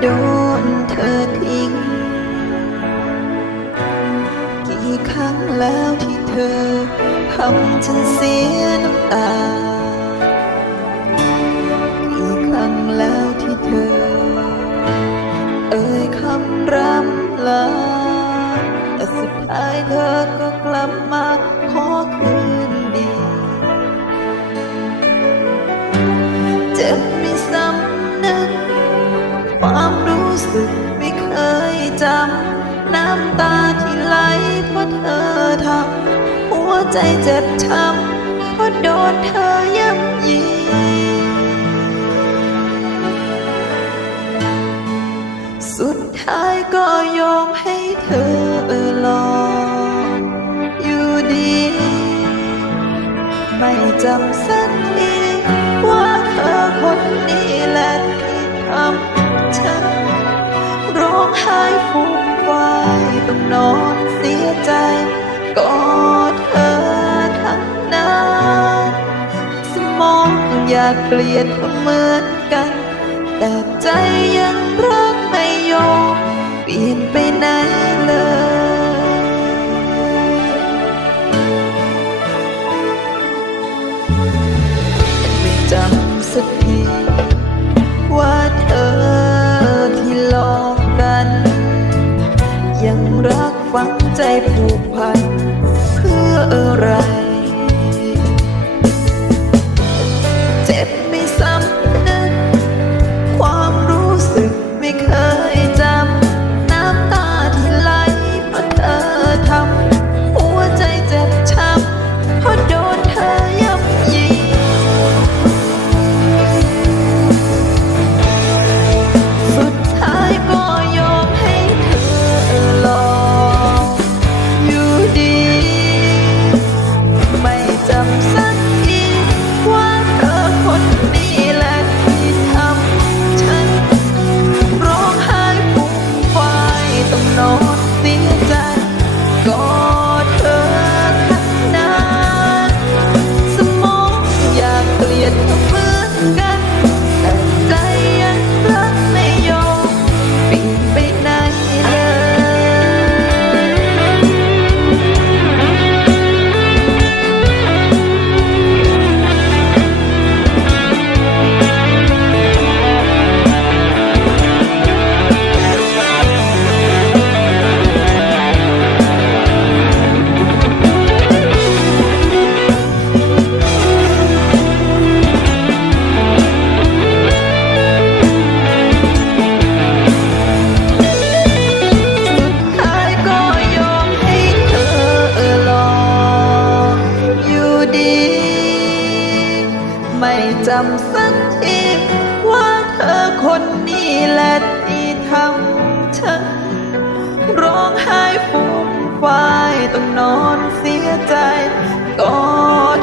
โดนเธอทิ้ง กี่ครั้งแล้วที่เธอทำฉันเสียน้ำตา กี่ครั้งแล้วที่เธอ เอ่ยคำรำลาแต่สุดท้ายเธอก็กลับมาขอคืน ราะเธอทำหัวใจเจ็บช้ำเพราะโดนเธอย่ำยีสุดท้ายก็ยอมให้เธอลองอยู่ดี ไม่จำสักทีว่าเธอคนนี้แหละที่ทำฉันร้องไห้ฟูมฟายต้องนอน ใจกอดเธอทั้งนั้นสมองอยากเกลียดเหมือนกัน แต่ใจยังรักไม่ยอมเปลี่ยนไปไหนเลยไม่จำสักทีว่าเธอที่หลอกกัน ยังรัก ฝังใจผูกพันเพื่ออะไร จำสักทีว่าเธอคนนี้แหละที่ทำฉัน ร้องไห้ฟูมฟายต้องนอนเสียใจกอด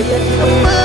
i'm Yeah.